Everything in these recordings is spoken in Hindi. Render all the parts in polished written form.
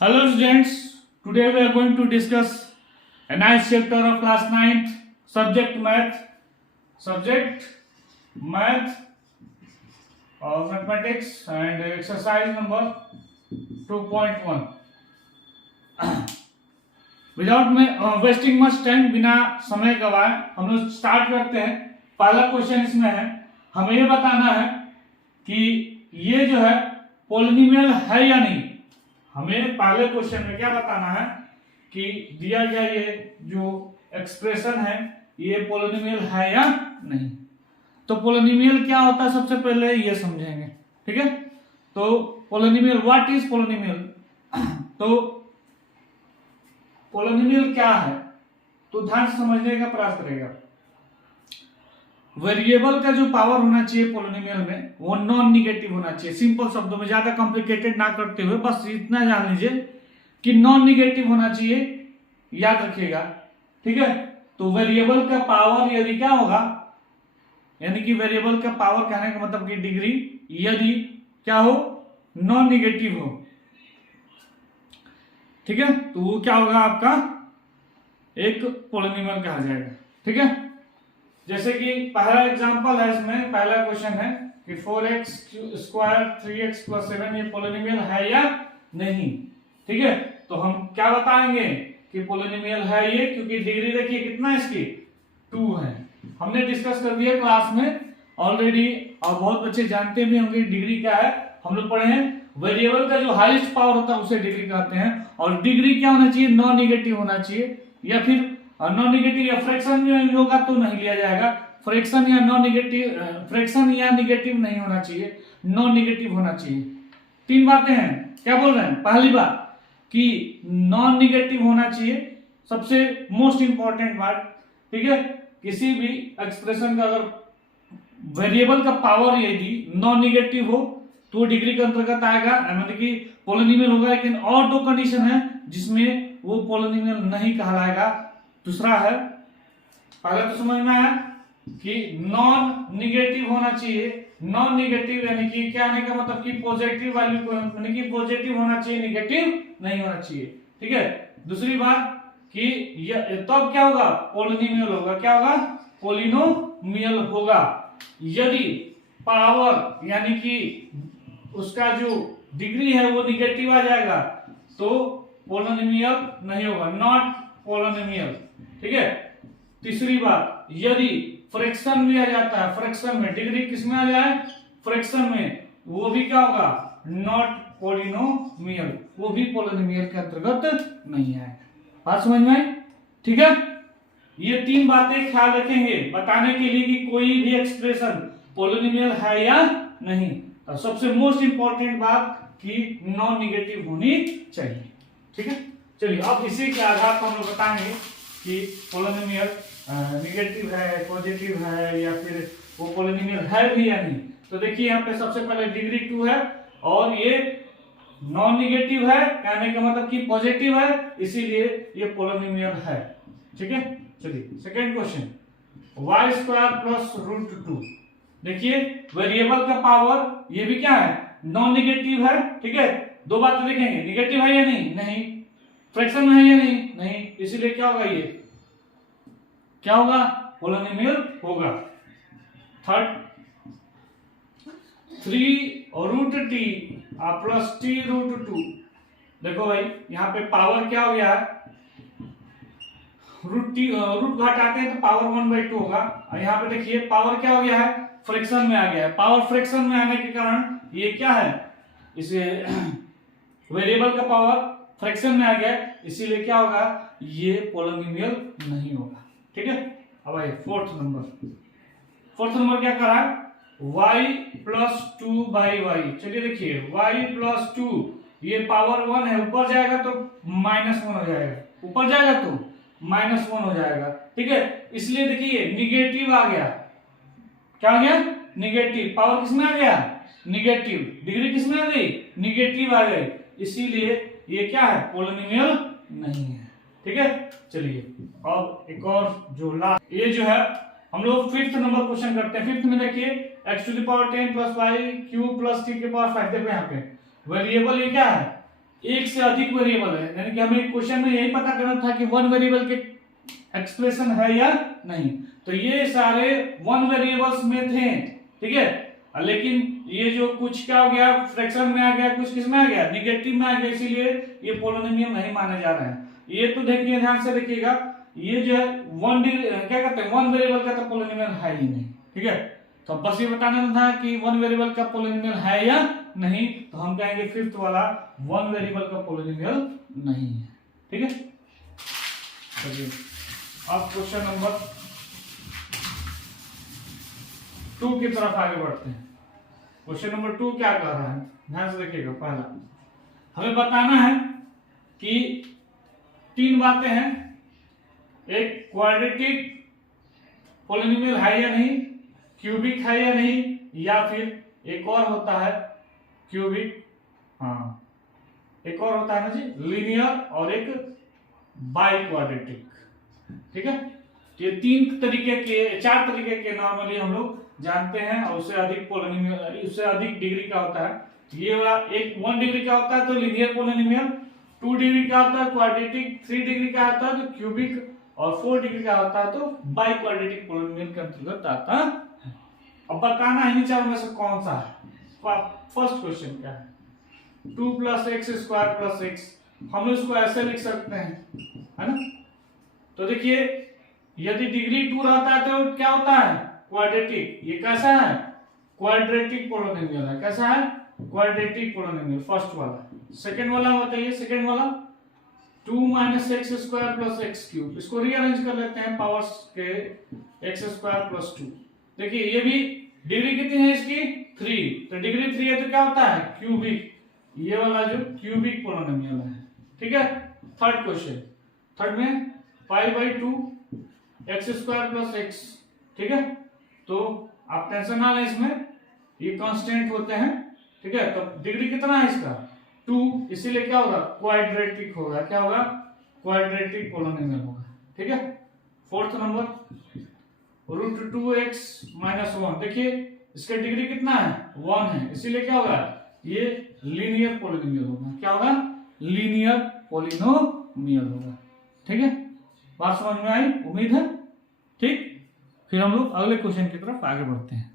Hello students, today we are going to discuss a nice chapter of class 9th, subject math of mathematics and exercise number 2.1. Without wasting much time, बिना समय गवाए हम लोग स्टार्ट करते हैं। पहला क्वेश्चन इसमें है, हमें ये बताना है कि ये जो है पॉलिनोमियल है या नहीं। हमें पहले क्वेश्चन में क्या बताना है कि दिया गया ये जो एक्सप्रेशन है ये पॉलिनोमियल है या नहीं। तो पॉलिनोमियल क्या होता है सबसे पहले ये समझेंगे, ठीक है। तो पॉलिनोमियल, व्हाट इज पॉलिनोमियल। तो पॉलिनोमियल क्या है तो ध्यान से समझने का प्रयास करेगा। वेरिएबल का जो पावर होना चाहिए पॉलिनोमियल में वो नॉन निगेटिव होना चाहिए। सिंपल शब्दों में, ज्यादा कॉम्प्लिकेटेड ना करते हुए बस इतना जान लीजिए कि नॉन निगेटिव होना चाहिए, याद रखिएगा, ठीक है। तो वेरिएबल का पावर यदि क्या होगा, यानी कि वेरिएबल का पावर कहने का मतलब कि डिग्री यदि क्या हो, नॉन निगेटिव हो, ठीक है, तो वो क्या होगा, आपका एक पॉलिनोमियल कहा जाएगा, ठीक है। जैसे कि पहला एग्जांपल है, इसमें पहला क्वेश्चन है कि 4x स्क्वायर 3x प्लस 7 ये पॉलिनोमियल है या नहीं, ठीक है। तो हम क्या बताएंगे कि पॉलिनोमियल है ये, क्योंकि डिग्री देखिए कितना है इसकी, 2 है। हमने डिस्कस कर दिया क्लास में ऑलरेडी, और बहुत बच्चे जानते भी होंगे डिग्री क्या है। हम लोग पढ़े हैं वेरिएबल का जो हाईएस्ट पावर होता है उसे डिग्री कहते हैं। और डिग्री क्या होना चाहिए, नॉन निगेटिव होना चाहिए, या फिर नॉन निगेटिव या फ्रैक्शन में होगा तो नहीं लिया जाएगा। फ्रैक्शन या नॉन निगेटिव, फ्रैक्शन या निगेटिव नहीं होना चाहिए, नॉन निगेटिव होना चाहिए। 3 बातें हैं, क्या बोल रहे हैं। पहली बात कि नॉन निगेटिव होना चाहिए, सबसे मोस्ट इंपॉर्टेंट बात, ठीक है। किसी भी एक्सप्रेशन का अगर वेरिएबल का पावर यदि नॉन निगेटिव हो तो डिग्री के अंतर्गत आएगा, मतलब कि पॉलिनोमियल होगा। लेकिन और 2 कंडीशन है जिसमें वो पॉलिनोमियल नहीं कहलाएगा। दूसरा है, पहले तो समझ में आया कि नॉन निगेटिव होना चाहिए। नॉन निगेटिव यानी कि क्या आने का मतलब कि पॉजिटिव वैल्यू को, यानी कि पॉजिटिव होना चाहिए, निगेटिव नहीं होना चाहिए, ठीक है। दूसरी बात कि तब क्या होगा, पॉलिनोमियल होगा। क्या होगा, पॉलिनोमियल होगा यदि पावर यानी कि उसका जो डिग्री है वो निगेटिव आ जाएगा तो पॉलिनोमियल नहीं होगा, नॉट पॉलिनोमियल, ठीक है। तीसरी बात, यदि फ्रैक्शन में आ जाता है, फ्रैक्शन में डिग्री किसमें आ जाए, फ्रैक्शन में, वो भी क्या होगा, नॉट पॉलिनोमियल, वो भी पॉलिनोमियल के अंतर्गत नहीं है। बात समझ में आई, ठीक है। ये 3 बातें ख्याल रखेंगे बताने के लिए कि कोई भी एक्सप्रेशन पॉलिनोमियल है या नहीं। तो सबसे मोस्ट इंपॉर्टेंट बात कि नॉन निगेटिव होनी चाहिए, ठीक है। चलिए अब इसी के आधार पर हम लोग बताएंगे कि पॉलिनोमियल निगेटिव है, पॉजिटिव है, या फिर वो पॉलिनोमियल है भी या नहीं। तो देखिए यहाँ पे सबसे पहले डिग्री 2 है और ये नॉन निगेटिव है, कहने का मतलब कि पॉजिटिव है, इसीलिए ये पॉलिनोमियल है, ठीक है। चलिए second question, y square plus root 2। देखिए वेरिएबल का पावर ये भी क्या है, नॉन निगेटिव है, ठीक है। 2 बातें देखेंगे, निगेटिव है या नहीं, नहीं, फ्रैक्शन में है या नहीं, नहीं, इसीलिए क्या होगा, ये क्या होगा, पॉलिनोमियल होगा। Third, 3 root T plus T root 2। देखो भाई यहाँ पे पावर क्या हो गया है, रूट घटाते हैं तो पावर 1/2 होगा। और यहाँ पे देखिए पावर क्या हो गया है, फ्रैक्शन में आ गया है। पावर फ्रैक्शन में आने के कारण ये क्या है, इसे वेरिएबल का पावर फ्रैक्शन में आ गया, इसीलिए क्या होगा, ये पॉलिनोमियल नहीं होगा, ठीक है। अब आइए फोर्थ नंबर क्या कर रहा है, y प्लस 2/y। चलिए देखिए y प्लस 2, ये पावर 1 है, ऊपर जाएगा तो -1 हो जाएगा, ऊपर जाएगा तो -1 हो जाएगा, ठीक है। इसलिए देखिए निगेटिव आ गया, क्या आ गया, निगेटिव। पावर किसमें आ गया, निगेटिव, डिग्री किसमें आ गई, निगेटिव आ गई, इसीलिए ये क्या है, पॉलिनोमियल नहीं है, ठीक है। चलिए अब एक और जो लास्ट, ये जो है हम लोग 5th नंबर क्वेश्चन करते हैं। 5th में देखिए x⁻10 + y³ + t⁵। देखो यहाँ पे वेरिएबल ये क्या है, एक से अधिक वेरिएबल है, यानी कि हमें क्वेश्चन में यही पता करना था कि वन वेरिएबल के एक्सप्रेशन है या नहीं। तो ये सारे वन वेरिएबल्स में थे, ठीक है। लेकिन ये जो कुछ क्या हो गया, फ्रैक्शन में आ गया, कुछ किस में आ गया, निगेटिव में आ गया, इसीलिए ये पोलिनोमियल नहीं माने जा रहे हैं। ये तो देखिए, ध्यान से देखिएगा, ये जो है क्या कहते हैं, वन वेरिएबल का तो पोलिनोमियल है ही नहीं, ठीक है। तो बस ये बताना था कि वन वेरिएबल का पोलिनोमियल है या नहीं, तो हम कहेंगे फिफ्थ वाला वन वेरिएबल का पोलिनोमियल नहीं है, ठीक है। चलिए अब क्वेश्चन नंबर 2 की तरफ आगे बढ़ते हैं। क्वेश्चन नंबर 2 क्या कह रहा है, ध्यान से देखिएगा। पहला हमें बताना है कि 3 बातें हैं, एक क्वाड्रेटिक पोलिनोमियल है या नहीं, क्यूबिक है या नहीं, या फिर एक और होता है क्यूबिक, हाँ एक और होता है ना जी, लीनियर और एक बाई क्वाड्रेटिक, ठीक है। ये 3 तरीके के, 4 तरीके के नॉर्मली हम लोग जानते हैं, और उससे अधिक पोलिनोमियल, उससे अधिक डिग्री का होता है। ये वाला एक 1 डिग्री का होता है तो लीनियर पोलिनोमियल, 2 डिग्री का होता है क्वाड्रेटिक, 3 डिग्री का होता है तो क्यूबिक, और 4 डिग्री का होता है तो बाई क्वाड्रेटिक पोलिनोमियल के अंतर्गत आता है। अब बताना है इन चारों में से कौन सा है। फर्स्ट क्वेश्चन क्या है, 2 + x² + x, हम इसको ऐसे लिख सकते हैं, है ना। तो देखिए, यदि डिग्री 2 रहता है तो क्या होता है, क्वाड्रेटिक। ये कैसा है, क्वाड्रेटिक पोलिनोमियल है। कैसा है, क्वाड्रेटिक पोलिनोमियल, फर्स्ट वाला। सेकंड वाला बताइए, सेकंड वाला 2 - x² + x³, इसको रीअरेंज कर लेते हैं पावर्स के, x² + 2। देखिए ये भी डिग्री कितनी है इसकी, 3, तो डिग्री 3 है तो क्या होता है, क्यूबिक। ये वाला जो क्यूबिक पोलिनोमियल है, ठीक है। थर्ड क्वेश्चन, थर्ड में π/2 x² + x, ठीक है। तो आप टेंशन ना लें, इसमें ये कांस्टेंट होते हैं, ठीक है। तो डिग्री कितना है इसका, 2, इसीलिए क्या होगा, क्वाड्रेटिक होगा। क्या होगा, क्वाड्रेटिक पोलिनोमियल होगा, ठीक है। फोर्थ नंबर √2x - 1, देखिए इसका डिग्री कितना है, 1 है, इसीलिए क्या होगा, ये लीनियर पोलिनोमियल होगा। क्या होगा, लीनियर पोलिनोमियल होगा, ठीक है। बात समझ में आई, उम्मीद है, ठीक। फिर हम लोग अगले क्वेश्चन की तरफ आगे बढ़ते हैं।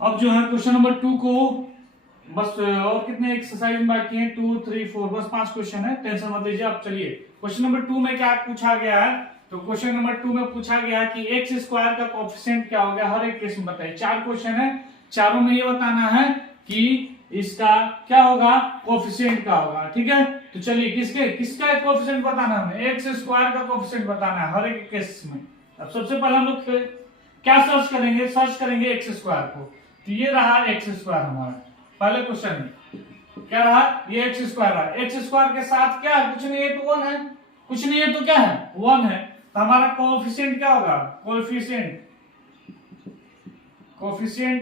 अब जो है क्वेश्चन नंबर 2 को बस, और कितने एक्सरसाइज बाकी हैं, 2, 3, 4, बस 5 क्वेश्चन है, टेंशन मत लीजिए। आप चलिए क्वेश्चन नंबर 2 में क्या पूछा गया है, तो क्वेश्चन नंबर 2 में पूछा गया है कि x² का कोएफिशिएंट क्या होगा। हर एक केस में बताइए, 4 क्वेश्चन है, चारों में ये बताना है कि इसका क्या होगा, कोएफिशिएंट का होगा, ठीक है। तो चलिए किसका कोएफिशिएंट बताना है हमें, x² का कोएफिशिएंट बताना है हर एक केस में। अब सबसे पहले हम लोग क्या सर्च करेंगे, सर्च करेंगे x² को, तो ये रहा x² हमारा पहले क्वेश्चन में, क्या रहा, ये x² रहा। x² के साथ क्या है, कुछ नहीं है तो 1 है, कुछ नहीं है तो क्या है, 1 है। तो हमारा कोएफिशिएंट क्या होगा, कोएफिशिएंट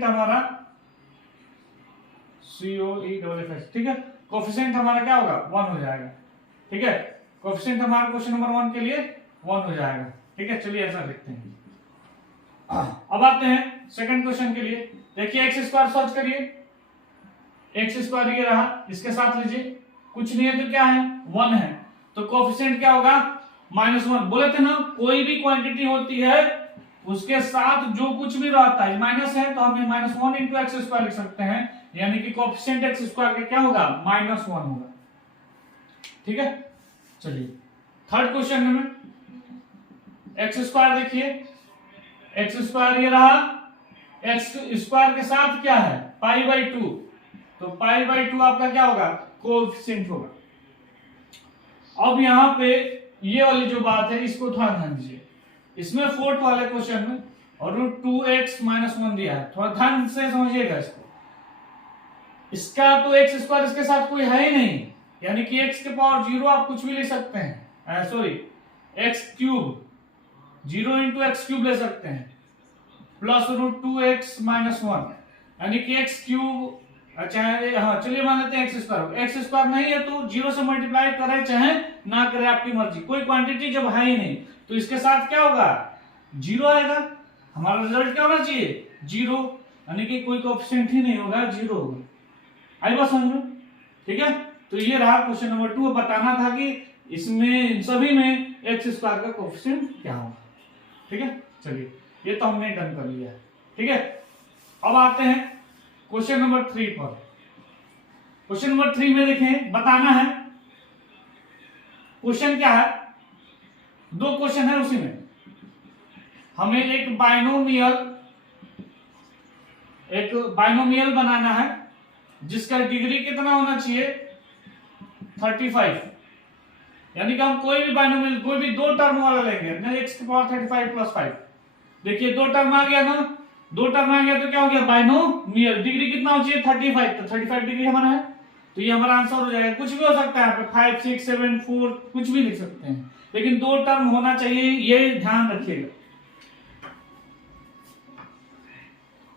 हमारा COEFF, ठीक है। कोएफिशिएंट हमारा क्या होगा, 1 हो जाएगा, ठीक है। कोएफिशिएंट हमारा क्वेश्चन नंबर 1 के लिए 1 हो जाएगा, ठीक है। चलिए ऐसा देखते हैं। अब आते हैं सेकंड क्वेश्चन के लिए। देखिए x² सर्च करिए, x² ये रहा, इसके साथ लीजिए, कुछ नहीं है तो क्या है, 1 है, तो कोएफिशिएंट क्या होगा, -1। बोले थे ना, कोई भी क्वांटिटी होती है उसके साथ जो कुछ भी रहता है, माइनस है तो हम -1 × x² लिख सकते हैं, यानी कि कोएफिशिएंट x² का क्या होगा, -1 होगा, ठीक है। चलिए थर्ड क्वेश्चन में x² देखिए, x² ये रहा, x² के साथ क्या है, π/2, तो π/2 आपका क्या होगा, कोएफिशिएंट होगा। अब यहाँ पे ये वाली जो बात है इसको थोड़ा ध्यान दीजिए, इसमें फोर्थ वाले क्वेश्चन में और √2x - 1 दिया है, थोड़ा ध्यान से समझिएगा इसको। इसका तो x² इसके साथ कोई है ही नहीं, यानी कि x के पावर 0 आप कुछ भी ले सकते हैं, सॉरी x³ 0 × x³ ले सकते हैं, प्लस √2x - 1, यानी कि x³, अच्छा हाँ चलिए मान लेते हैं x² नहीं है तो 0 से मल्टीप्लाई करें चाहे ना करें, आपकी मर्जी। कोई क्वांटिटी जब है ही नहीं तो इसके साथ क्या होगा, 0 आएगा। हमारा रिजल्ट क्या होना चाहिए, 0। यानी कि कोई कोएफिशिएंट ही नहीं होगा, जीरो होगा। आई बात समझ में? ठीक है, तो ये रहा क्वेश्चन नंबर 2। बताना था कि इसमें इन सभी में एक्स स्क्वायर का कोएफिशिएंट क्या होगा। ठीक है, चलिए ये तो हमने डन कर लिया है। ठीक है, अब आते हैं क्वेश्चन नंबर 3 पर। क्वेश्चन नंबर 3 में देखें, बताना है क्वेश्चन क्या है, दो क्वेश्चन है, उसी में हमें एक बाइनोमियल बनाना है जिसका डिग्री कितना होना चाहिए, 35। यानी कि हम कोई भी बाइनोमियल, कोई भी दो टर्म वाला लेंगे ना, एक्स की पावर 35 प्लस 5। देखिए दो टर्म आ गया ना, दो टर्म आ गया तो क्या हो गया, बाइनोमियल। डिग्री कितना हो चाहिए, 35, तो 35 डिग्री हमारा है, तो ये हमारा आंसर हो जाएगा। कुछ भी हो सकता है यहाँ पे, 5, 6, 7, 4 कुछ भी लिख सकते हैं, लेकिन दो टर्म होना चाहिए, ये ध्यान रखिएगा।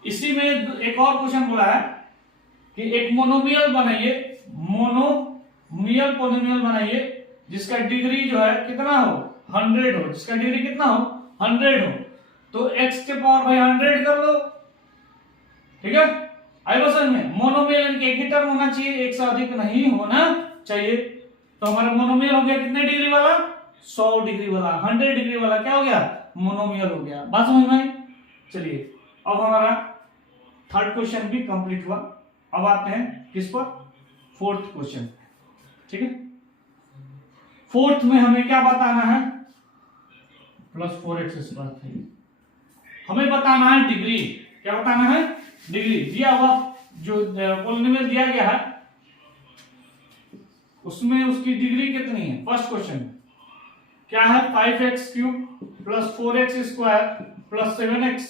इसी में एक और क्वेश्चन बोला है कि एक मोनोमियल बनाइए, मोनोमियल पोलिनोमियल बनाइए जिसका डिग्री जो है कितना हो, 100 हो, जिसका डिग्री कितना हो, 100 हो। तो x के पावर भाई 100 कर लो। ठीक है, आई बात समझ में? मोनोमियल के एक ही टर्म होना चाहिए, एक से अधिक नहीं होना चाहिए। तो हमारा मोनोमियल हो गया कितने डिग्री वाला, 100 डिग्री वाला, 100 डिग्री वाला क्या हो गया, मोनोमियल हो गया। बात समझ में आई? चलिए अब हमारा थर्ड क्वेश्चन भी कंप्लीट हुआ। अब आते हैं किस पर, फोर्थ क्वेश्चन। ठीक है, फोर्थ में हमें क्या बताना है, प्लस 4x²। हमें बताना है डिग्री। क्या बताना है, डिग्री। दिया हुआ जो पोलिनोमियल दिया गया है उसमें उसकी डिग्री कितनी है। फर्स्ट क्वेश्चन क्या है, 5x³ plus 4x² plus 7x।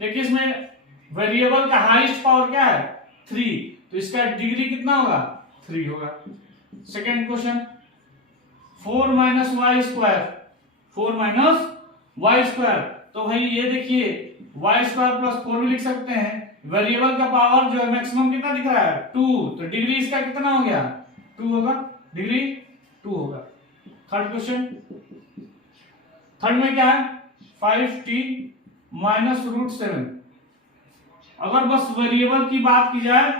देखिए इसमें वेरिएबल का हाईएस्ट पावर क्या है, 3, तो इसका डिग्री कितना होगा, 3 होगा। Second question 4 minus Y square, तो भाई ये देखिए y² प्लस 4 भी लिख सकते हैं। वेरिएबल का पावर जो है मैक्सिमम कितना दिख रहा है, 2, तो डिग्री इसका कितना हो गया, 2 होगा, डिग्री 2 होगा। थर्ड क्वेश्चन, थर्ड में क्या है, 5t माइनस √7। अगर बस वेरिएबल की बात की जाए,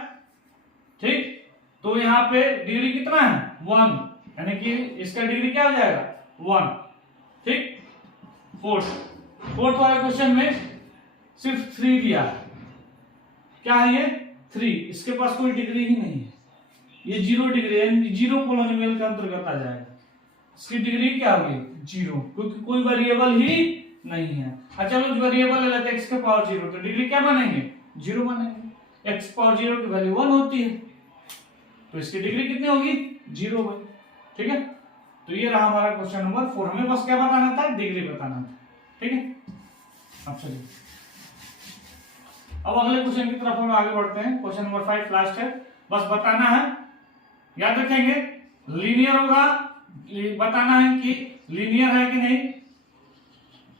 ठीक, तो यहाँ पे डिग्री कितना है, 1, यानी कि इसका डिग्री क्या हो जाएगा, 1। ठीक, फोर्थ वाले क्वेश्चन में सिर्फ 3 दिया है। क्या है ये, 3, इसके पास कोई डिग्री ही नहीं है, ये 0 डिग्री है, 0 पोलिनोमियल के अंतर्गत आ जाएगा। इसकी डिग्री क्या होगी, 0, क्योंकि कोई वेरिएबल ही नहीं है। अच्छा चलो वेरिएबल ले लेते हैं x के पावर 0, तो डिग्री क्या बनेंगे, 0 बनेंगे। x पावर 0 की वैल्यू 1 होती है, तो इसकी डिग्री कितनी होगी, 0 भाई। ठीक है, तो ये रहा हमारा क्वेश्चन नंबर 4। हमें बस क्या बताना था, डिग्री बताना था। ठीक है, अब चलिए अब अगले क्वेश्चन की तरफ हम आगे बढ़ते हैं। क्वेश्चन नंबर 5 लास्ट है, बस बताना है, याद रखेंगे लीनियर होगा, बताना है कि लीनियर है कि नहीं,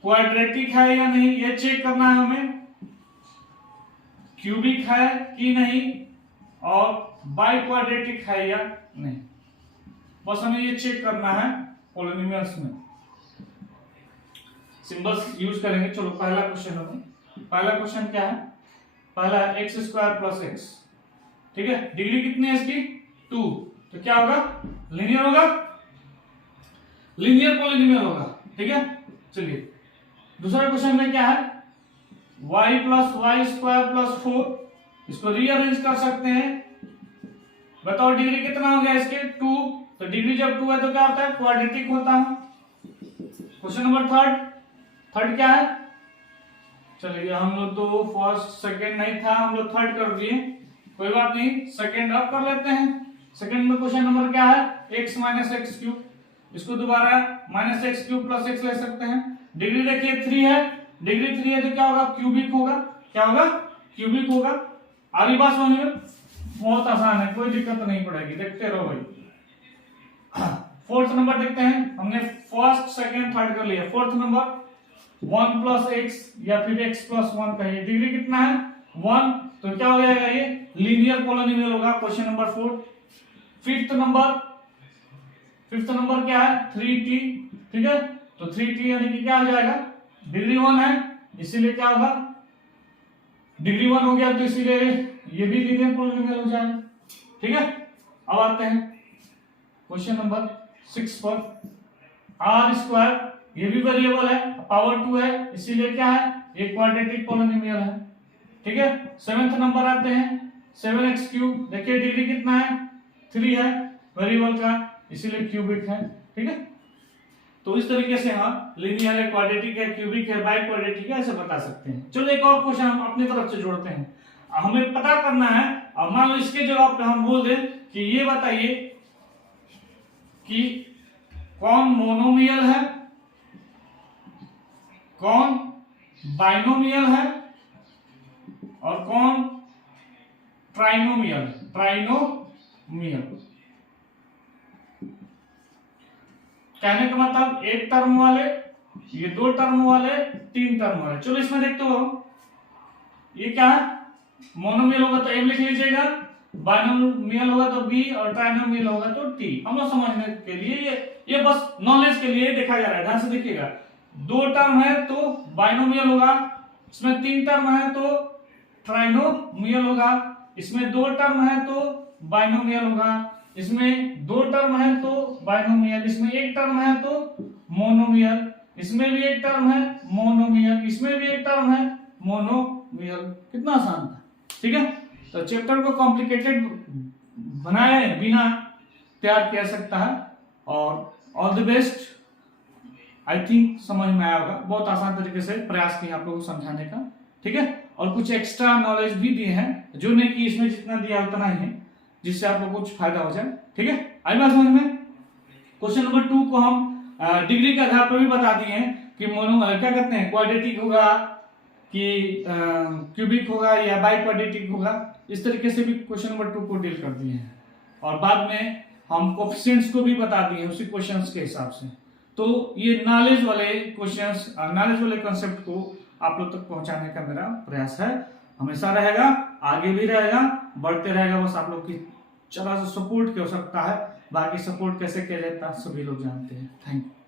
क्वाड्रेटिक है या नहीं, ये चेक करना है हमें, क्यूबिक है कि नहीं, और बाई क्वाड्रेटिक है या नहीं, बस हमें ये चेक करना है। पॉलिनोमियल्स में सिंबल्स यूज करेंगे। चलो पहला क्वेश्चन है, पहला क्वेश्चन क्या है, पहला है x² प्लस x। ठीक है, डिग्री कितनी है इसकी, 2, तो क्या होगा, लीनियर होगा, लीनियर पॉलिनोमियल होगा। ठीक है, चलिए दूसरा क्वेश्चन में क्या है, y प्लस y² प्लस 4, इसको रीअरेंज कर सकते हैं। बताओ डिग्री कितना हो गया इसके, 2, तो डिग्री जब 2 है तो क्या होता है, क्वाड्रेटिक होता है। क्वेश्चन नंबर थर्ड क्या है, चलिए हम लोग तो फर्स्ट सेकंड नहीं था, हम लोग थर्ड कर दिए, कोई बात नहीं, सेकंड अब कर लेते हैं। सेकंड में क्वेश्चन नंबर क्या है, x माइनस x³, इसको दोबारा -x³ प्लस x ले सकते हैं। डिग्री देखिए 3 है, डिग्री 3 है तो क्या होगा, क्यूबिक होगा, क्या होगा, क्यूबिक होगा। आगे बात समझ में, बहुत आसान है, कोई दिक्कत नहीं पड़ेगी, देखते रहो भाई। फोर्थ नंबर देखते हैं, हमने फर्स्ट सेकंड थर्ड कर लिया। फोर्थ नंबर 1 प्लस x या फिर x प्लस 1 कहिए, डिग्री कितना है, 1, तो क्या हो जाएगा, ये लीनियर पॉलिनोमियल होगा। Question number 4। फिफ्थ नंबर क्या है, 3t। ठीक है, तो 3t यानी कि क्या हो जाएगा, डिग्री 1 है, इसीलिए क्या होगा, डिग्री 1 हो गया तो इसीलिए ये भी लीनियर पॉलिनोमियल हो जाएगा। ठीक है, अब आते हैं क्वेश्चन नंबर 6 पर। आर स्क्वायर ये भी वेरिएबल है, पावर 2 है, इसीलिए क्या है, ये क्वाड्रेटिक पॉलिनोमियल है। ठीक है, 7th नंबर आते हैं 7x3। देखिए डिग्री कितना है, 3 है वेरिएबल का, इसीलिए क्यूबिक है। ठीक है, तो इस तरीके से हम लीनियर है, क्वाड्रेटिक है, क्यूबिक है, बाई क्वाड्रेटिक है, ऐसे बता सकते हैं। चलो एक और क्वेश्चन हम अपनी तरफ से जोड़ते हैं। हमें पता करना है, और मान लो इसके जवाब पे हम बोल दें कि ये बताइए कि कौन मोनोमियल है, कौन बाइनोमियल है और कौन ट्राइनोमियल। कहने का मतलब एक टर्म वाले, ये 2 टर्म वाले, 3 टर्म वाले। चलो इसमें देखते हो, ये क्या है, मोनोमियल होगा तो एम लिख लीजिएगा, बाइनोमियल होगा तो बी और ट्राइनोमियल होगा तो टी। हम लोग समझने के लिए ये बस नॉलेज के लिए देखा जा रहा है, ध्यान से देखिएगा। 2 टर्म है तो बाइनोमियल होगा, इसमें 3 टर्म है तो ट्राइनोमियल होगा, इसमें 2 टर्म है तो बाइनोमियल होगा, इसमें 2 टर्म है तो बाइनोमियल, इसमें 1 टर्म है तो मोनोमियल, इसमें भी 1 टर्म है मोनोमियल, इसमें भी 1 टर्म है मोनोमियल। कितना आसान था। ठीक है, तो चैप्टर को कॉम्प्लिकेटेड बनाए बिना तैयार किया सकता है। और all the best, I think समझ में आया होगा। बहुत आसान तरीके से प्रयास किया आप लोगों को समझाने का। ठीक है, और कुछ एक्स्ट्रा नॉलेज भी दिए हैं, जो नहीं कि इसमें जितना दिया उतना ही है, जिससे आप लोग को कुछ फायदा हो जाए। ठीक है, आई बात समझ में। क्वेश्चन नंबर 2 को हम डिग्री के आधार पर भी बता दिए हैं कि मोनो क्या कहते हैं, क्वाड्रेटिक होगा कि क्यूबिक होगा या बाई क्वाड्रेटिक होगा। इस तरीके से भी क्वेश्चन नंबर 2 को डील कर दिए हैं, और बाद में हम कोफिशिएंट्स को भी बता दिए उसी क्वेश्चंस के हिसाब से। तो ये नॉलेज वाले क्वेश्चंस, नॉलेज वाले कंसेप्ट को आप लोग तक पहुंचाने का मेरा प्रयास है, हमेशा रहेगा, आगे भी रहेगा, बढ़ते रहेगा। बस आप लोग की जरा सा सपोर्ट की आवश्यकता है, बाकी सपोर्ट कैसे किया जाता है सभी लोग जानते हैं। Thank you.